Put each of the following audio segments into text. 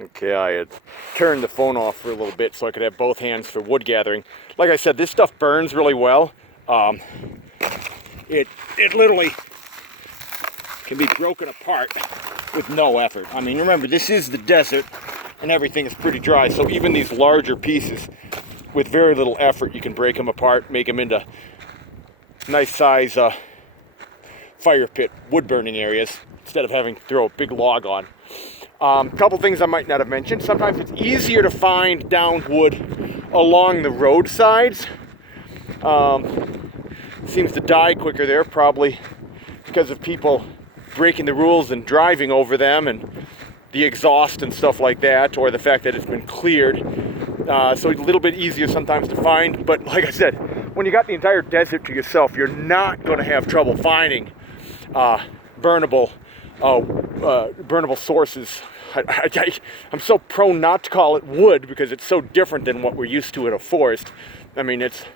Okay, I had turned the phone off for a little bit so I could have both hands for wood gathering. Like I said, this stuff burns really well. It literally can be broken apart with no effort. I mean, remember, this is the desert and everything is pretty dry, so even these larger pieces, with very little effort, you can break them apart, make them into nice size fire pit wood burning areas instead of having to throw a big log on. Couple things I might not have mentioned. Sometimes it's easier to find downed wood along the roadsides. Seems to die quicker there, probably because of people breaking the rules and driving over them and the exhaust and stuff like that, or the fact that it's been cleared. So it's a little bit easier sometimes to find, but like I said, when you got the entire desert to yourself, you're not going to have trouble finding burnable sources. I'm so prone not to call it wood because it's so different than what we're used to in a forest. I mean, it's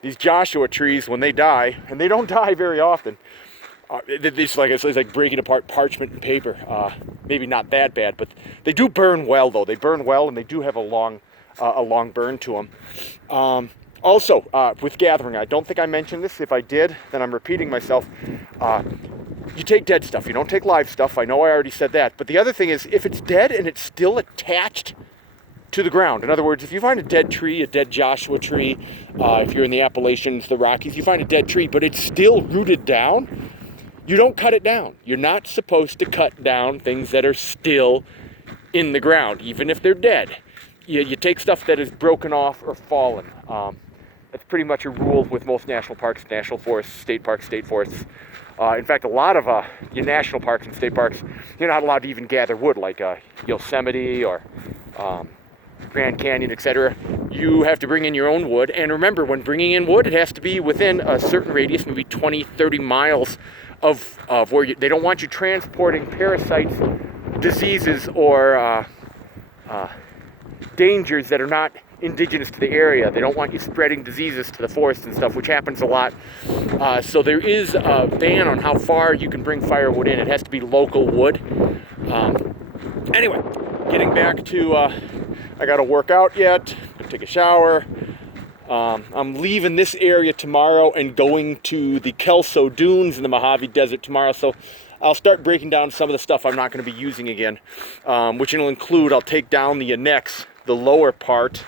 these Joshua trees, when they die, and they don't die very often, it's like breaking apart parchment and paper. Maybe not that bad, but they do burn well, though. They burn well, and they do have a long burn to them. Also, with gathering, I don't think I mentioned this. If I did, then I'm repeating myself. You take dead stuff. You don't take live stuff. I know I already said that. But the other thing is, if it's dead and it's still attached to the ground. In other words, if you find a dead tree, a dead Joshua tree, if you're in the Appalachians, the Rockies, you find a dead tree, but it's still rooted down, you don't cut it down. You're not supposed to cut down things that are still in the ground, even if they're dead. You take stuff that is broken off or fallen. That's pretty much a rule with most national parks, national forests, state forests. In fact, a lot of your national parks and state parks, you're not allowed to even gather wood, like Yosemite or Grand Canyon, etc. You have to bring in your own wood. And remember, when bringing in wood, it has to be within a certain radius, maybe 20, 30 miles of where they don't want you transporting parasites, diseases, or dangers that are not indigenous to the area. They don't want you spreading diseases to the forest and stuff, which happens a lot. So there is a ban on how far you can bring firewood in. It has to be local wood. Anyway, getting back to, I got to work out yet, gonna take a shower. I'm leaving this area tomorrow and going to the Kelso Dunes in the Mojave Desert tomorrow, so I'll start breaking down some of the stuff I'm not going to be using again, which will include, I'll take down the annex, the lower part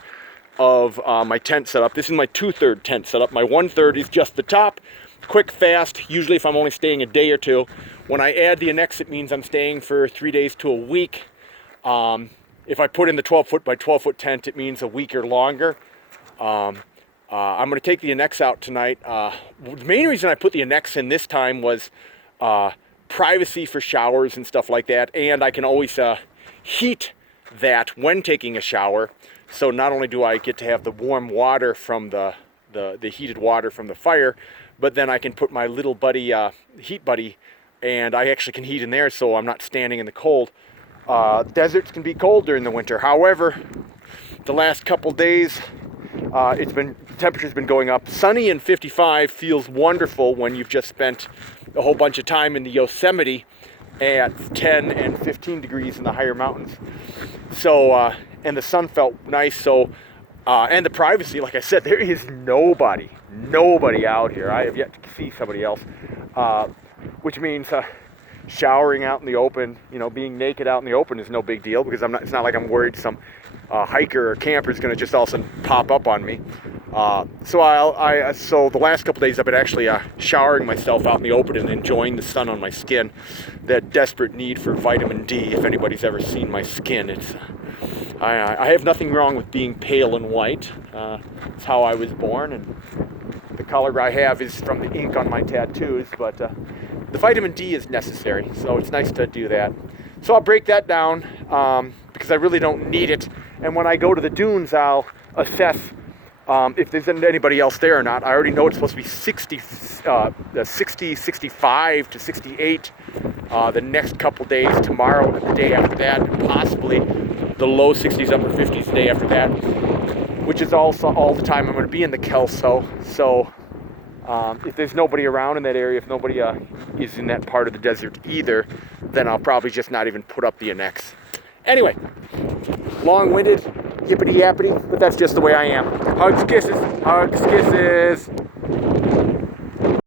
of my tent setup. This is my 2/3 tent setup. My 1/3 is just the top, quick, fast, usually if I'm only staying a day or two. When I add the annex, it means I'm staying for 3 days to a week. If I put in the 12-foot by 12-foot tent, it means a week or longer. I'm going to take the annex out tonight. The main reason I put the annex in this time was privacy for showers and stuff like that, and I can always heat that when taking a shower. So not only do I get to have the warm water from the heated water from the fire, but then I can put my little buddy, heat buddy, and I actually can heat in there, so I'm not standing in the cold. Deserts can be cold during the winter. However, the last couple days, temperature's been going up. Sunny and 55 feels wonderful when you've just spent a whole bunch of time in the Yosemite at 10 and 15 degrees in the higher mountains. So, and the sun felt nice, so, and the privacy, like I said, there is nobody out here. I have yet to see somebody else, which means showering out in the open, being naked out in the open is no big deal, because it's not like I'm worried some hiker or camper is going to just all of a sudden pop up on me. So the last couple days I've been actually showering myself out in the open and enjoying the sun on my skin. That desperate need for vitamin D. If anybody's ever seen my skin, I have nothing wrong with being pale and white. It's how I was born, and the color I have is from the ink on my tattoos, but the vitamin D is necessary, so it's nice to do that. So I'll break that down because I really don't need it. And when I go to the dunes, I'll assess if there's anybody else there or not. I already know it's supposed to be 60, 65 to 68 the next couple days, tomorrow and the day after that, and possibly the low 60s, upper 50s the day after that, which is also all the time I'm going to be in the Kelso. So if there's nobody around in that area, if nobody is in that part of the desert either, then I'll probably just not even put up the annex. Anyway, long-winded, yippity-yappity, but that's just the way I am. Hugs, kisses, hugs, kisses.